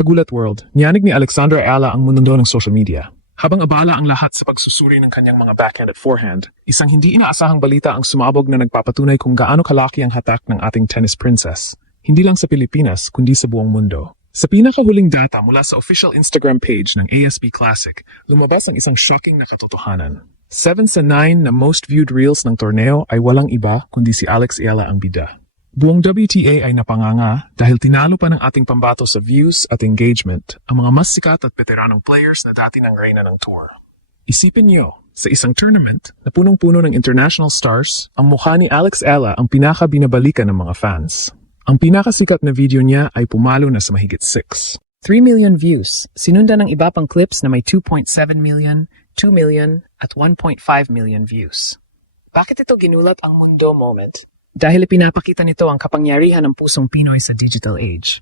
Kagulat World, niyanig ni Alexandra Ayala ang mundo ng social media. Habang abala ang lahat sa pagsusuri ng kanyang mga backhand at forehand, isang hindi inaasahang balita ang sumabog na nagpapatunay kung gaano kalaki ang hatak ng ating tennis princess. Hindi lang sa Pilipinas, kundi sa buong mundo. Sa pinakahuling data mula sa official Instagram page ng ASB Classic, lumabas ang isang shocking na katotohanan. 7 sa 9 na most viewed reels ng torneo ay walang iba kundi si Alex Ayala ang bida. Buong WTA ay napanganga dahil tinalo pa ng ating pambato sa views at engagement ang mga mas sikat at veteranong players na dati ng reyna ng tour. Isipin niyo, sa isang tournament na punong-puno ng international stars, ang mukha ni Alex Ayala ang pinaka-binabalikan ng mga fans. Ang pinakasikat na video niya ay pumalo na sa mahigit 6. 3 million views, sinundan ng iba pang clips na may 2.7 million, 2 million at 1.5 million views. Bakit ito ginulat ang mundo moment? Dahil ipinapakita nito ang kapangyarihan ng pusong Pinoy sa digital age.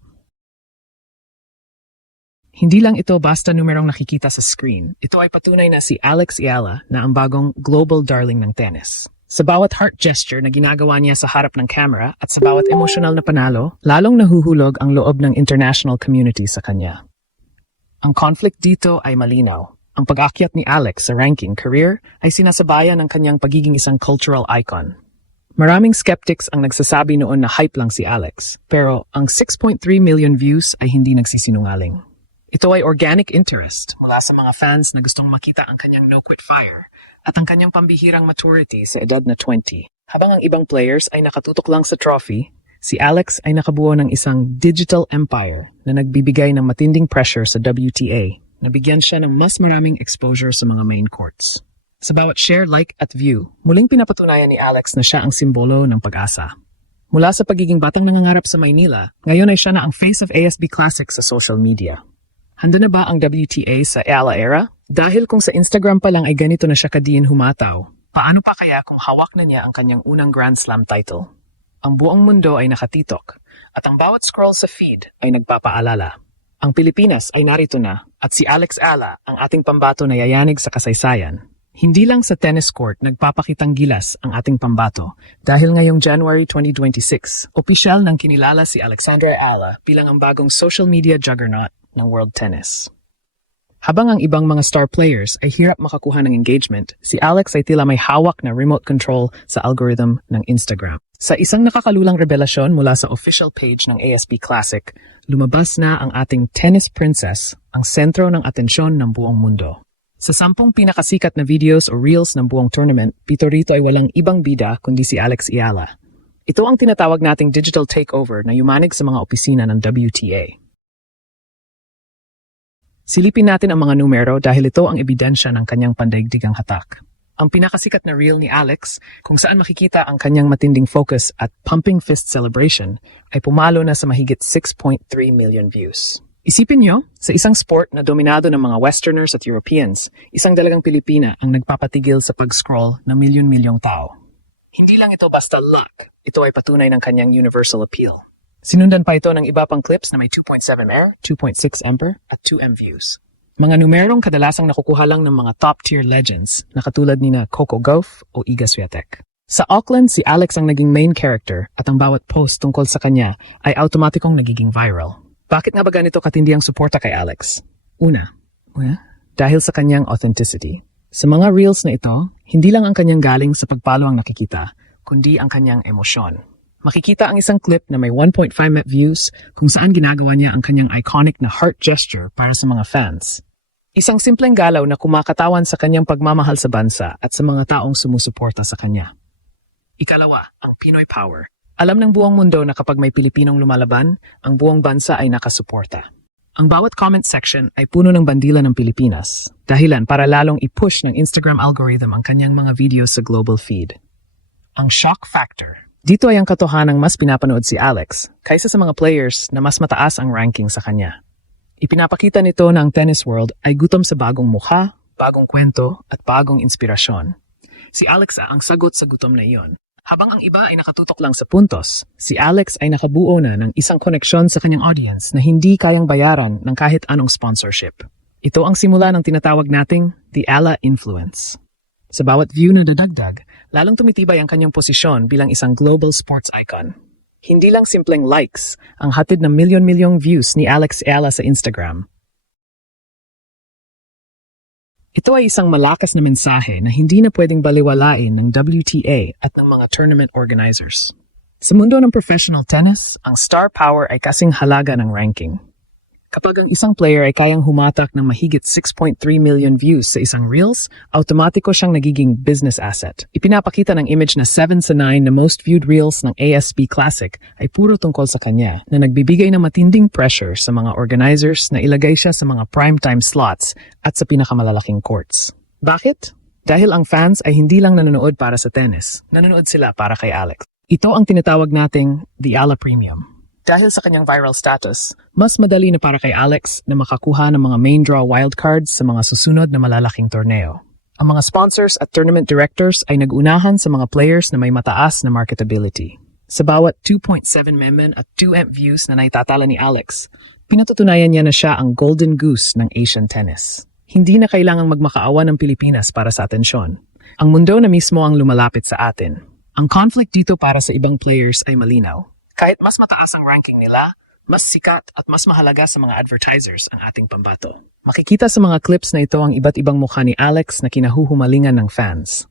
Hindi lang ito basta numerong nakikita sa screen. Ito ay patunay na si Alex Ayala na ang bagong global darling ng tennis. Sa bawat heart gesture na ginagawa niya sa harap ng camera at sa bawat emosyonal na panalo, lalong nahuhulog ang loob ng international community sa kanya. Ang conflict dito ay malinaw. Ang pag-akyat ni Alex sa ranking career ay sinasabayan ng kanyang pagiging isang cultural icon. Maraming skeptics ang nagsasabi noon na hype lang si Alex, pero ang 6.3 million views ay hindi nagsisinungaling. Ito ay organic interest mula sa mga fans na gustong makita ang kanyang no-quit fire at ang kanyang pambihirang maturity sa edad na 20. Habang ang ibang players ay nakatutok lang sa trophy, si Alex ay nakabuo ng isang digital empire na nagbibigay ng matinding pressure sa WTA. Nabigyan siya ng mas maraming exposure sa mga main courts. Sa bawat share, like at view, muling pinapatunayan ni Alex na siya ang simbolo ng pag-asa. Mula sa pagiging batang nangangarap sa Maynila, ngayon ay siya na ang face of ASB Classic sa social media. Handa na ba ang WTA sa Ayala era? Dahil kung sa Instagram pa lang ay ganito na siya kadiin humataw, paano pa kaya kung hawak na niya ang kanyang unang Grand Slam title? Ang buong mundo ay nakatitok, at ang bawat scroll sa feed ay nagpapaalala. Ang Pilipinas ay narito na, at si Alex Ayala ang ating pambato na yayanig sa kasaysayan. Hindi lang sa tennis court nagpapakitang gilas ang ating pambato dahil ngayong January 2026, opisyal nang kinilala si Alexandra Ayala bilang ang bagong social media juggernaut ng world tennis. Habang ang ibang mga star players ay hirap makakuha ng engagement, si Alex ay tila may hawak na remote control sa algorithm ng Instagram. Sa isang nakakalulang revelasyon mula sa official page ng ASB Classic, lumabas na ang ating tennis princess, ang sentro ng atensyon ng buong mundo. Sa 10 pinakasikat na videos o reels ng buong tournament, 7 rito ay walang ibang bida kundi si Alex Ayala. Ito ang tinatawag nating digital takeover na yumanig sa mga opisina ng WTA. Silipin natin ang mga numero dahil ito ang ebidensya ng kanyang pandaigdigang hatak. Ang pinakasikat na reel ni Alex, kung saan makikita ang kanyang matinding focus at pumping fist celebration, ay pumalo na sa mahigit 6.3 million views. Isipin nyo, sa isang sport na dominado ng mga Westerners at Europeans, isang dalagang Pilipina ang nagpapatigil sa pag-scroll ng milyon-milyong tao. Hindi lang ito basta luck, ito ay patunay ng kanyang universal appeal. Sinundan pa ito ng iba pang clips na may 2.7M, 2.6M at 2M views. Mga numerong kadalasang nakukuha lang ng mga top-tier legends na katulad ni na Coco Gauff o Iga Swiatek. Sa Auckland, si Alex ang naging main character at ang bawat post tungkol sa kanya ay automatikong nagiging viral. Bakit nga ba ganito katindi ang suporta kay Alex? Una, dahil sa kanyang authenticity. Sa mga reels na ito, hindi lang ang kanyang galing sa pagpalo ang nakikita, kundi ang kanyang emosyon. Makikita ang isang clip na may 1.5 million views kung saan ginagawa niya ang kanyang iconic na heart gesture para sa mga fans. Isang simpleng galaw na kumakatawan sa kanyang pagmamahal sa bansa at sa mga taong sumusuporta sa kanya. Ikalawa, ang Pinoy Power. Alam ng buong mundo na kapag may Pilipinong lumalaban, ang buong bansa ay nakasuporta. Ang bawat comment section ay puno ng bandila ng Pilipinas, dahilan para lalong i-push ng Instagram algorithm ang kanyang mga videos sa global feed. Ang shock factor. Dito ay ang katotohanang mas pinapanood si Alex kaysa sa mga players na mas mataas ang ranking sa kanya. Ipinapakita nito na ang tennis world ay gutom sa bagong mukha, bagong kwento at bagong inspirasyon. Si Alex ang sagot sa gutom na iyon. Habang ang iba ay nakatutok lang sa puntos, si Alex ay nakabuo na ng isang koneksyon sa kanyang audience na hindi kayang bayaran ng kahit anong sponsorship. Ito ang simula ng tinatawag nating The Ayala Influence. Sa bawat view na dadagdag, lalong tumitibay ang kanyang posisyon bilang isang global sports icon. Hindi lang simpleng likes ang hatid ng milyon-milyong views ni Alex Ayala sa Instagram. Ito ay isang malakas na mensahe na hindi na pwedeng baliwalain ng WTA at ng mga tournament organizers. Sa mundo ng professional tennis, ang star power ay kasing halaga ng ranking. Kapag ang isang player ay kayang humatak ng mahigit 6.3 million views sa isang Reels, automatiko siyang nagiging business asset. Ipinapakita ng image na 7 sa 9 na most viewed Reels ng ASB Classic ay puro tungkol sa kanya na nagbibigay ng matinding pressure sa mga organizers na ilagay siya sa mga primetime slots at sa pinakamalalaking courts. Bakit? Dahil ang fans ay hindi lang nanonood para sa tennis, nanonood sila para kay Alex. Ito ang tinatawag nating The Ala Premium. Dahil sa kanyang viral status, mas madali na para kay Alex na makakuha ng mga main draw wildcards sa mga susunod na malalaking torneo. Ang mga sponsors at tournament directors ay nag-unahan sa mga players na may mataas na marketability. Sa bawat 2.7 million at 2M views na naitatala ni Alex, pinatutunayan niya na siya ang golden goose ng Asian tennis. Hindi na kailangang magmakaawa ng Pilipinas para sa atensyon. Ang mundo na mismo ang lumalapit sa atin. Ang conflict dito para sa ibang players ay malinaw. Kahit mas mataas ang ranking nila, mas sikat at mas mahalaga sa mga advertisers ang ating pambato. Makikita sa mga clips na ito ang iba't ibang mukha ni Alex na kinahuhumalingan ng fans.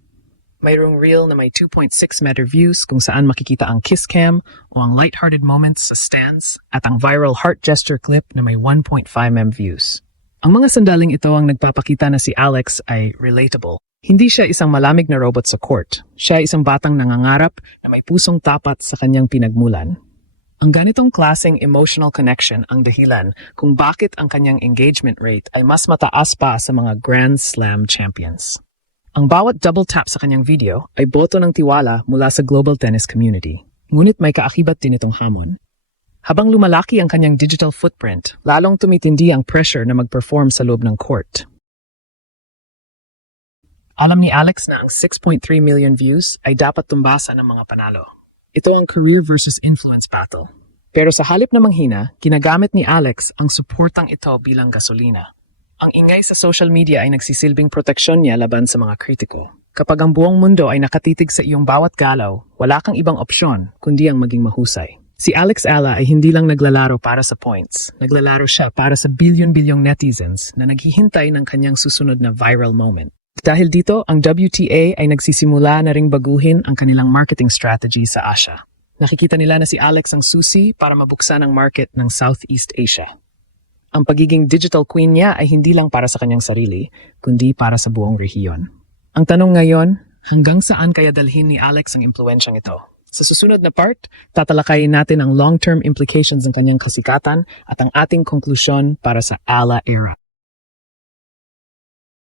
Mayroong reel na may 2.6 meter views kung saan makikita ang kiss cam o ang lighthearted moments sa stands at ang viral heart gesture clip na may 1.5 m views. Ang mga sandaling ito ang nagpapakita na si Alex ay relatable. Hindi siya isang malamig na robot sa court. Siya ay isang batang nangangarap na may pusong tapat sa kanyang pinagmulan. Ang ganitong klaseng emotional connection ang dahilan kung bakit ang kanyang engagement rate ay mas mataas pa sa mga Grand Slam champions. Ang bawat double tap sa kanyang video ay boto ng tiwala mula sa global tennis community. Ngunit may kaakibat din itong hamon. Habang lumalaki ang kanyang digital footprint, lalong tumitindi ang pressure na mag-perform sa loob ng court. Alam ni Alex na ang 6.3 million views ay dapat tumbasan ng mga panalo. Ito ang career versus influence battle. Pero sa halip na manghina, ginagamit ni Alex ang suportang ito bilang gasolina. Ang ingay sa social media ay nagsisilbing proteksyon niya laban sa mga kritiko. Kapag ang buong mundo ay nakatitig sa iyong bawat galaw, wala kang ibang opsyon kundi ang maging mahusay. Si Alex Ayala ay hindi lang naglalaro para sa points. Naglalaro siya para sa bilyon-bilyong netizens na naghihintay ng kanyang susunod na viral moment. Dahil dito, ang WTA ay nagsisimula na ring baguhin ang kanilang marketing strategy sa Asia. Nakikita nila na si Alex ang susi para mabuksan ang market ng Southeast Asia. Ang pagiging digital queen niya ay hindi lang para sa kanyang sarili, kundi para sa buong rehiyon. Ang tanong ngayon, hanggang saan kaya dalhin ni Alex ang impluwensyang ito? Sa susunod na part, tatalakayin natin ang long-term implications ng kanyang kasikatan at ang ating konklusyon para sa Ala era.